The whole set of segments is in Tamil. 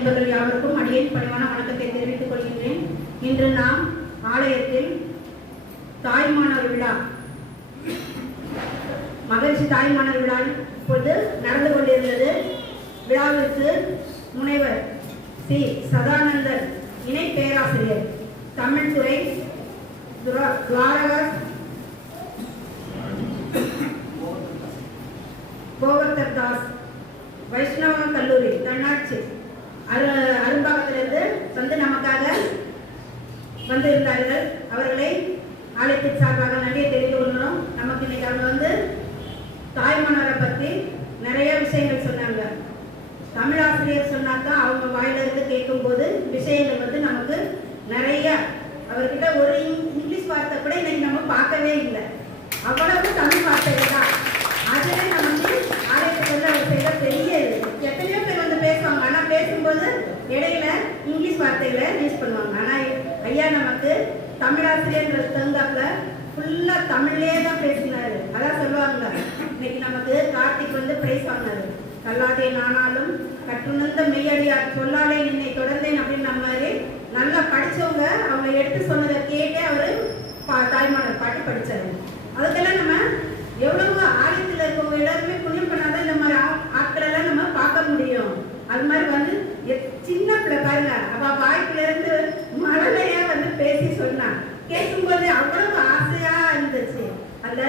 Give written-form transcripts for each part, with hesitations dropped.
இவர்கள் யாவருக்கும் அடியேன் பணிவான வணக்கத்தை தெரிவித்துக் கொள்கின்றேன். இன்று நாம் ஆலயத்தில் தாய்மானவர் விழா, மகிழ்ச்சி தாய்மானவர் விழா இப்பொழுது நடந்து கொண்டிருந்தது. விழாவிற்கு முனைவர் சி சதானந்தன் இணை பேராசிரியர், தமிழ் துறை துவாரகாஸ் கோவர்தன் தாஸ், வைஷ்ணவ கல்லூரி தன்னாட்சி அரும்பாக்கத்திலிருந்து வந்து நமக்காக வந்திருந்தார்கள். அவர்களை ஆலயத்தின் சார்பாக நன்றியை தெரிந்து கொள்ளணும். நமக்கு இன்னைக்கு அவங்க வந்து தாய்மானவரை பற்றி நிறைய விஷயங்கள் சொன்னாங்க. தமிழாசிரியர் சொன்னாதான் அவங்க வாயிலிருந்து கேட்கும் போது விஷயங்கள் வந்து நமக்கு நிறைய, அவர்கிட்ட ஒரு இங்கிலீஷ் வார்த்தை கூட இன்னைக்கு நம்ம பார்க்கவே இல்லை. அவ்வளவு தமிழ் வார்த்தைகள் தான். அதுவே நமக்கு ஆலயத்துக்கு வந்து அவர் செய்த பெரிய எத்தனையோ பேர் வந்து பேசுவாங்க. ஆனால் பேசும்போது இடையில இங்கிலீஷ் வார்த்தைகளை யூஸ் பண்ணுவாங்க. ஆனால் ஐயா நமக்கு தமிழாசிரியர் தந்தாப்புல ஃபுல்லா தமிழ்லேயே தான் பேசினாரு. அதான் சொல்லுவாங்க, இன்னைக்கு நமக்கு கார்த்திக் வந்து பிரைஸ் வாங்கினாரு. கல்லாதே நானாலும் கற்றுணர்ந்த மெய்யடியார் சொல்லாலே என்னை தொடர்ந்தேன் அப்படின்ற மாதிரி நல்லா படிச்சவங்க அவங்க எடுத்து சொன்னதை கேட்டே அவரு தாய்மானவர் பாட்டு படிச்சாரு. அதுக்கெல்லாம் நம்ம எவ்வளவு ஆலயத்தில் இருக்கவங்க எல்லாருமே புண்ணியம் பண்ணாதான் இந்த மாதிரி ஆட்களெல்லாம் நம்ம பார்க்க முடியும். அது மாதிரி வந்து சின்ன பிள்ளை பாருங்க, அவ வாய்ப்புல இருந்து மழலையா வந்து பேசி சொன்னா கேட்கும்போது அவ்வளவு ஆசையா இருந்துச்சு. அந்த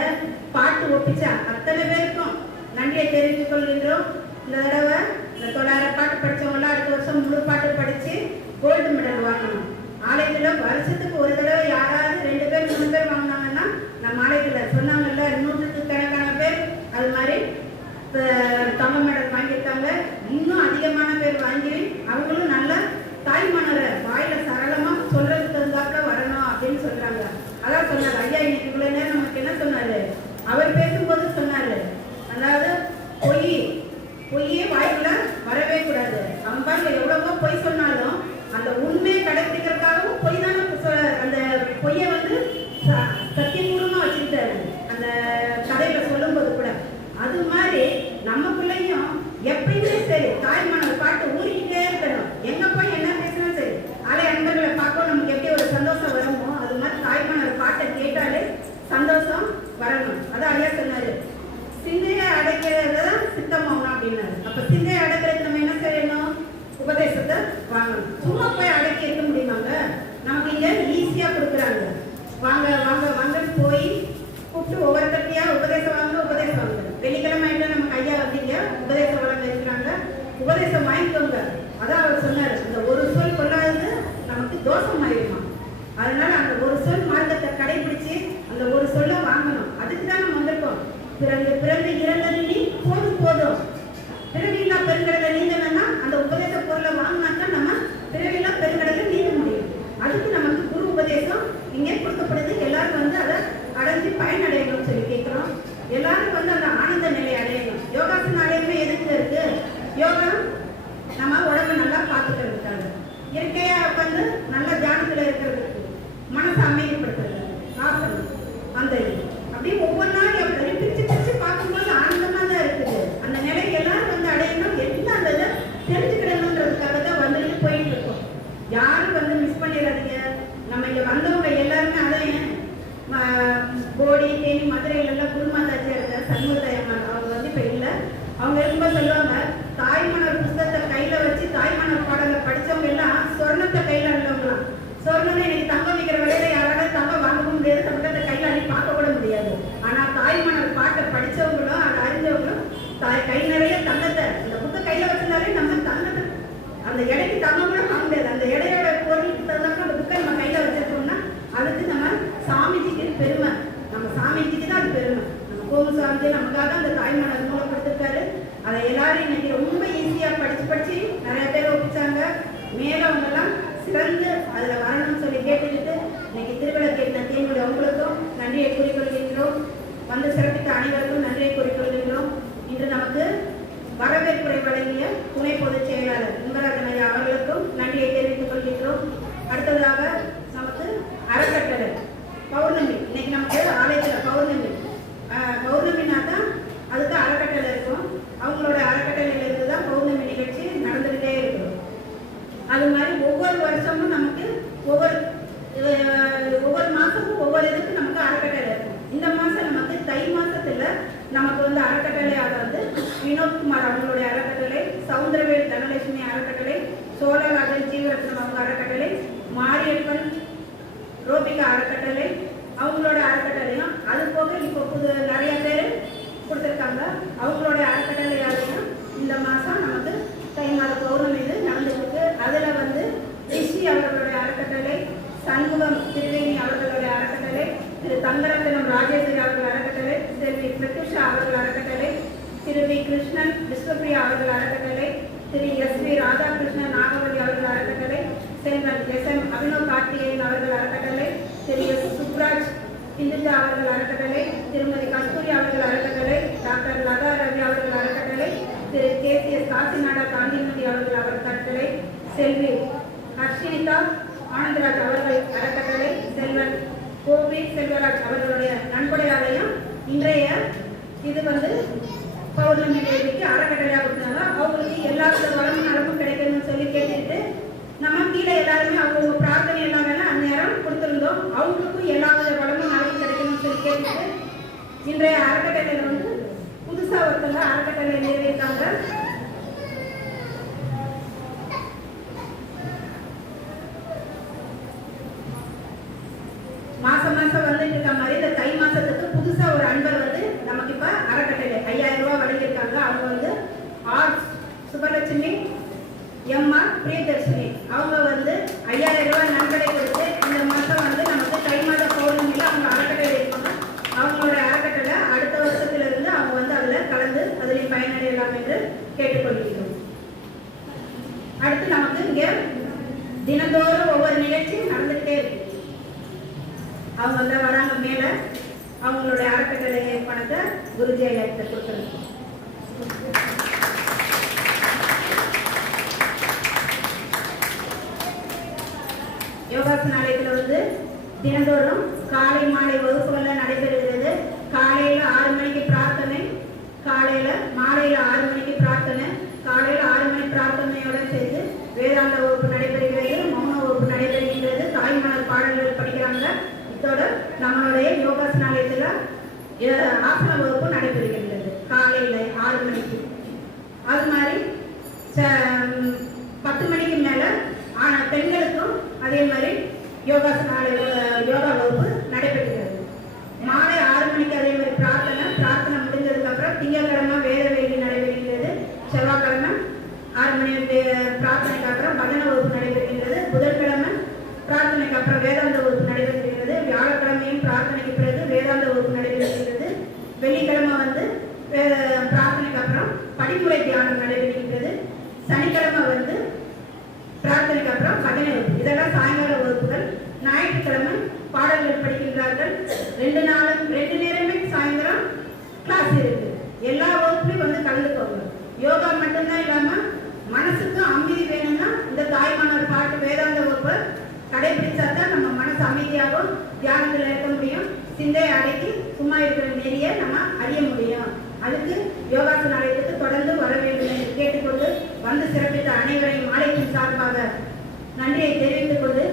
பாட்டு ஒப்பிச்சா அத்தனை பேருக்கும் நன்றியை தெரிவித்துக் கொள்கின்றோம். இந்த தடவை இந்த 900 பாட்டு படிச்சவங்களாம் அடுத்த வருஷம் முழு பாட்டு படிச்சு கோல்டு மெடல் வாங்கணும். ஆலயத்துல வருஷத்துக்கு ஒரு தடவை யாராவது 2 பேர் 3 பேர் வாங்கினாங்கன்னா நம்ம ஆலயத்துல சொன்னாங்கல்ல 100க்கு கணக்கான பேர் அது மாதிரி தங்க மெடல் வாங்கியிருக்காங்க. இன்னும் அதிகமான பேர் வாங்கி அவங்களும் நல்ல தாய்மானவரை வாயில சரளமா சொல்றதுக்கு தகுந்தாக்க வரணும் அப்படின்னு சொல்றாங்க. அதான் சொன்னாரு ஐயா. இன்னைக்கு இவ்வளவு நேரம் நமக்கு என்ன சொன்னாரு, அவர் பேசும்போது சொன்னாரு, அதாவது பொய்யே வாய்க்குள்ள வரவே கூடாது. அம்பாங்க எவ்வளவோ பொய் சொன்னாலும் அந்த உண்மையை கடைபிடிக்கிறதுக்காகவும் பொய் தானே அந்த பொய்யை வந்து சத்தியபூர்வமா வச்சுக்கிட்டாரு அந்த கதையில சொல்லும் போது கூட. அது மாதிரி நம்ம பிள்ளையும் எப்பயுமே சரி தாய்மானவர் பாட்டு ஊறிக்கிட்டே இருக்கணும். எங்க போய் என்ன பேசினா சரி ஆலய அன்பர்களை பார்க்க நமக்கு எப்படி ஒரு சந்தோஷம் வருமோ அது மாதிரி தாய்மானவர் பாட்டை கேட்டாலே சந்தோஷம் வரணும். அதான் ஐயா சொன்னாரு, சிந்தையை அடைக்கிறதான் சித்தமாகணும் அப்படின்னாரு. அப்ப சிந்தையை அடைக்கிறதுக்கு நம்ம என்ன செய்யணும், உபதேசத்தை வாங்கணும். சும்மா போய் அடக்கி இருக்க முடியுமாங்க? நமக்கு இங்க ஈஸியா கொடுக்குறாங்க. வாங்க வாங்க வாங்கன்னு போய் கூப்பிட்டு ஒவ்வொருத்தட்டியா உபதேசம் வாங்க வெள்ளிக்கிழமை ஆயிட்டா நமக்கு ஐயா வந்தீங்க உபதேசம் வழங்க இருக்கிறாங்க, உபதேசம் வாங்கிக்கோங்க. அதான் அவர் சொன்னாரு, அந்த ஒரு சொல் கொள்ளாதது நமக்கு தோஷம் ஆயிடுமா. அதனால அந்த ஒரு சொல் மார்க்கத்தை கடைபிடிச்சு அந்த ஒரு சொல்ல வாங்கணும். அதுக்கு தான் நம்ம வந்திருக்கோம். பிறந்து இறந்தது நீ போதும் பிறவில்லா பெருங்கடலை நீந்தணும்னா அந்த உபதேச பொருளை வாங்கினாக்கா நம்ம பிறவில்லா பெருங்கடலை நீந்த முடியும். அதுக்கு நமக்கு குரு உபதேசம் இங்கே கொடுக்கப்படுது. எல்லாரும் வந்து அதை அடைஞ்சு பயனடையணும்னு சொல்லி கேட்கிறோம். எல்லாரும் வந்து அந்த ஆனந்த நிலை அடையணும். யோகாசன அடையவே எதுக்கு இருக்கு? யோகா நம்ம உடம்பு நல்லா பார்த்துக்கிறதுக்காக, இயற்கையா வந்து நல்ல தியானத்துல இருக்கிறதுக்கு, மனசை அமைதிப்படுத்துறது, ஆசனம் அந்த அப்படி ஒவ்வொன்றா பிரிச்சு பார்க்கும்போது ஆனந்தமா தான் இருக்குது. அந்த நிலை எல்லாரும் வந்து அடையணும். எல்லாம் அந்த இதை தெரிஞ்சுக்கிடணுன்றதுக்காக தான் வந்துட்டு போயிட்டு இருக்கோம். யாரும் வந்து மிஸ் பண்ணிடாதீங்க. நம்ம இங்க வந்தவங்க எல்லாருமே அதையும் போடி தேனி மதுரையில எல்லாம் குருமாதாச்சியா இருக்க சண்முகதாயம்மாள் அவங்க வந்து இப்ப இல்லை. அவங்க இருக்கும்போது சொல்லுவாங்க, தாய்மானவர் புஸ்தகத்தை கையில வச்சு தாய்மானவர் பாடலை படிச்சவங்க எல்லாம் சொர்ணத்தை கையில உள்ளவங்களாம். சொர்ணம்னு இன்னைக்கு தங்கம் விற்கிற விலையில யாராவது தங்கம் வாங்கவும் முடியாது, தங்கத்தை கையில அள்ளி பார்க்க கூட முடியாது. ஆனா தாய்மானவர் பாட்டை படிச்சவங்களும் அதை அறிஞ்சவங்களும் கை நிறைய தங்கத்தை இந்த புக்கை கையில வச்சிருந்தாலே நம்ம தங்கத்தை அந்த எடைக்கு தங்கம் கூட வாங்க முடியாது. அந்த எடையோட பொருளுக்கு தகுந்தாக்க அந்த புக்கை நம்ம கையில வச்சிருக்கோம்னா அதுக்கு நம்ம சாமிஜிக்கு பெருமை. நம்ம சாமிஜிக்கு தான் அது பெருமை. நம்ம கோமு சாமிஜி நமக்காக அந்த தாய்மானவர் மூலம் கொடுத்துருக்காரு. அதை எல்லாரும் இன்னைக்கு ரொம்ப ஈஸியா படிச்சு நிறைய பேர் ஒப்பிச்சாங்க. மேலவங்க எல்லாம் சிறந்து அதுல வரணும்னு சொல்லி கேட்டுக்கிட்டு இன்னைக்கு திருவிழா கேட்ட தேனுடைய அவங்களுக்கும் நன்றியை கூறிக்கொள்கின்றோம். வந்து சிறப்பித்த அனைவருக்கும் நன்றியை கூறிக்கொள்கின்றோம். இன்று நமக்கு வரவேற்புரை வழங்கிய துணை பொதுச் செயலாளர் இன்பராஜன் ஐயா அவர்களுக்கும் நன்றியை தெரிவித்துக் கொள்கின்றோம். அடுத்ததாக நமக்கு அறக்கட்டளை பௌர்ணமி, இன்னைக்கு நமக்கு ஆலயத்தில் பௌர்ணமினா தான் அதுக்கு அறக்கட்டளை இருக்கும். அவங்களோட அறக்கட்டளையிலிருந்து தான் பௌர்ணமி நிகழ்ச்சி நடந்துகிட்டே இருக்கும். அது மாதிரி ஒவ்வொரு வருஷமும் நமக்கு ஒவ்வொரு மாசமும் ஒவ்வொரு இதுக்கு நமக்கு அறக்கட்டளை இருக்கும். இந்த மாசம் நமக்கு தை மாசத்துல நமக்கு வந்து அறக்கட்டளையாக வந்து வினோத்குமார் அவங்களுடைய அறக்கட்டளை, சவுந்தரவேல் தனலட்சுமி அறக்கட்டளை, சோழராஜன் ஜீவரத்னம் அவங்க அறக்கட்டளை, மாரியப்பன் ரோபிகா அறக்கட்டளை அவங்களோட அறக்கட்டளையும், அது போக இப்போ நிறைய பேர் கொடுத்துருக்காங்க அவங்களோட அறக்கட்டளையாலையும் இந்த மாதம் நமக்கு தை மாத பௌர்ணமி இது நடந்துருக்கு. அதில் வந்து ரிஷி அவர்களுடைய அறக்கட்டளை, சண்முகம் திருவேணி அவர்களுடைய அறக்கட்டளை, திரு தங்கரத்தினம் ராஜேஸ்வரி அவர்கள் அறக்கட்டளை, செல்வி பிரத்யுஷா அவர்கள் அறக்கட்டளை, திரு வி கிருஷ்ணன் விஸ்வபிரியா அவர்கள் அறக்கட்டளை, திரு எஸ் வி ராதாகிருஷ்ணன் நாகவதி அவர்கள் அறக்கட்டளை, செல்வன் எஸ் எம் அபினவ் கார்த்திகேயன் அவர்கள் அறக்கட்டளை, திரு எஸ் சுப்ராஜ் இந்துஜா அவர்கள் அறக்கட்டளை, திருமதி கஸ்தூரி அவர்கள் அறக்கட்டளை, டாக்டர் லதா ரவி அவர்கள் அறக்கட்டளை, திரு கே சி எஸ் காசிநாடா காந்திமதி அவர்கள் அறக்கட்டளை, செல்வி ஹர்ஷினிதா ஆனந்தராஜ் அவர்கள் அறக்கட்டளை, செல்வன் கோபி செல்வராஜ் அவர்களுடைய நன்கொடையாலையும் இன்றைய இது வந்து பௌர்ணமி தேதிக்கு அறக்கட்டளையாக கொடுத்தாங்க. அவங்களுக்கு எல்லா வளமும் நலமும் கிடைக்கணும்னு சொல்லி கேட்டுட்டு நம்ம கீழே எல்லாருமே அவங்க பிரார்த்தனை எல்லாம் வேணால் அந்நேரம் கொடுத்துருந்தோம். அவங்களுக்கும் எல்லா வளமும் நலமும் கிடைக்கணும்னு சொல்லி கேட்டுட்டு இன்றைய அறக்கட்டளையில் வந்து புதுசாக ஒருத்தவங்க அறக்கட்டளை நிறைவேற்றாங்க. மாசம் வந்துட்டு இருக்க மாதிரி இந்த தை மாசத்துக்கு புதுசா ஒரு அன்பர் வந்து நமக்கு இப்ப அறக்கட்டளை 5000 ரூபாய் வழங்கியிருக்காங்க. அவங்க வந்து ஆர் சுபலட்சுமி எம்ஆர் பிரியதர்ஷினி அவங்க வந்து 5000 ரூபாய் நன்கொடை கொடுத்து இந்த மாசம் வந்து நமக்கு தை மாத பௌர்ணமியில அவங்க அறக்கட்டளை இருப்பாங்க. அவங்களோட அறக்கட்டளை அடுத்த வருஷத்துல இருந்து அவங்க வந்து அதுல கலந்து அதில் பயனடையலாம் என்று கேட்டுக்கொள்கிறோம். அடுத்து நமக்கு இங்க தினந்தோறும் ஒவ்வொரு நிகழ்ச்சியும் நடந்துகிட்டே இருக்கு. அவங்க வந்து வராங்க மேல அவங்களுடைய அறக்கட்டளை பணத்தை குருஜி ஐயாட்ட கொடுத்துருக்கோம். யோகாசனாலயத்தில் வந்து தினந்தோறும் காலை மாலை வகுப்புகள்லாம் நடைபெறுகிறது. காலையில் 6 மணிக்கு பிரார்த்தனை, மாலையில் 6 மணிக்கு பிரார்த்தனை, காலையில் 6 மணி பிரார்த்தனையோட சேர்த்து வேதாந்த வகுப்பு நடைபெறுகிறது, மௌன வகுப்பு நடைபெறுகிறது, தாய்மலர் பாடல்கள் படிக்கிறாங்க. இதோட நம்மளுடைய யோகாசனாலயத்தில் ஆசன வகுப்பு நடைபெறுகின்றது காலையில் 6 மணிக்கு. அது மாதிரி 10 மணிக்கு மேலே பெண்களுக்கும் அதே மாதிரி யோகா வகுப்பு நடைபெறுகிறது. மாலை 6 மணிக்கு அதே மாதிரி பிரார்த்தனை முடிஞ்சதுக்கு அப்புறம் திங்கட்கிழமை வேத வேள்வி நடைபெறுகிறது. செவ்வாய்க்கிழமை 6 மணி பிரார்த்தனைக்கு அப்புறம் பஜனை வகுப்பு நடைபெறுகிறது. புதன்கிழமை பிரார்த்தனைக்கு அப்புறம் வேதாந்த வகுப்பு நடைபெறுகிறது. வியாழக்கிழமையும் பிரார்த்தனைக்கு பிறகு வேதாந்த வகுப்பு நடைபெறுகிறது. வெள்ளிக்கிழமை வந்து பிரார்த்தனைக்கு அப்புறம் படிமுறை தியானம் நடைபெறுகிறது. சனிக்கிழமை வந்து பிரார்த்தனைக்கு அப்புறம் பஜனை வகுப்பு. இதெல்லாம் சாயங்கால வகுப்புகள். ஞாயிற்றுக்கிழமை பாடல்கள் படிக்கின்றார்கள். 2 நேரமே சாயந்தரம் கிளாஸ் இருக்கு. எல்லா வகுப்புலையும் வந்து கலந்துக்கோங்க. யோகா மட்டும்தான் இல்லாம மனசுக்கு அமைதி வேணும்னா இந்த தாய்மானவர் பாட்டு வேதாந்த வகுப்பு கடைபிடிச்சாதான் நம்ம மனசு அமைதியாகவும் தியானத்தில் இருக்க முடியும். சிந்தையை அடக்கி சும்மா இருக்கிற நெறியை நம்ம அறிய முடியும். அதுக்கு யோகாசனாலயத்துக்கு தொடர்ந்து வர வேண்டும் என்று கேட்டுக்கொண்டு வந்து சிறப்பித்த அனைவரையும் ஆலயத்தின் சார்பாக நன்றியை தெரிவித்துக் கொண்டு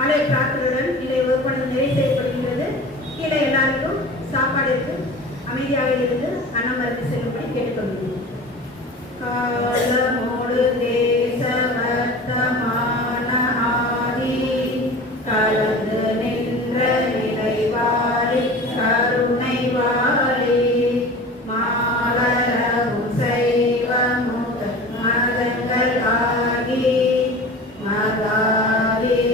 ஆலய பிரார்த்தனையுடன் இதை வகுப்பானது நிறைவு செய்யப்படுகின்றது. கீழே எல்லாருக்கும் சாப்பாடு இருக்கு, அமைதியாக இருந்து அன்னம் மருந்து செல்லும்படி கேட்டுக்கொள்கிறேன். காலமோடு தேச வர்த்தமான ஆதி கலந்து நின்ற நிலைவாழி கருணை வாழி மாலரவும் சைவ மதங்கள் ஆகி மகாரீகமான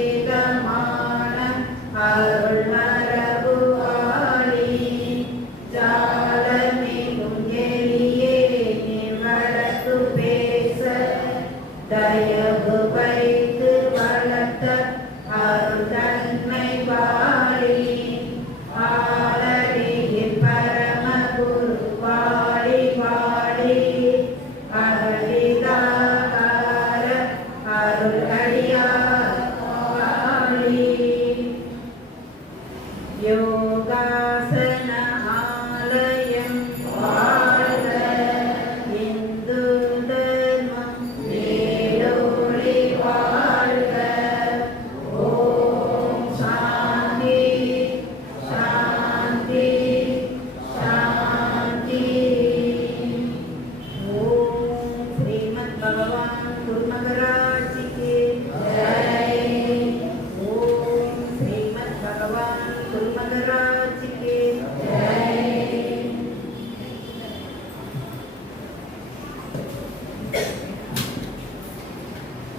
அருள் மரபு வாழி ஜாலமிகும் எளியே நிவழக்கு பேச தயவு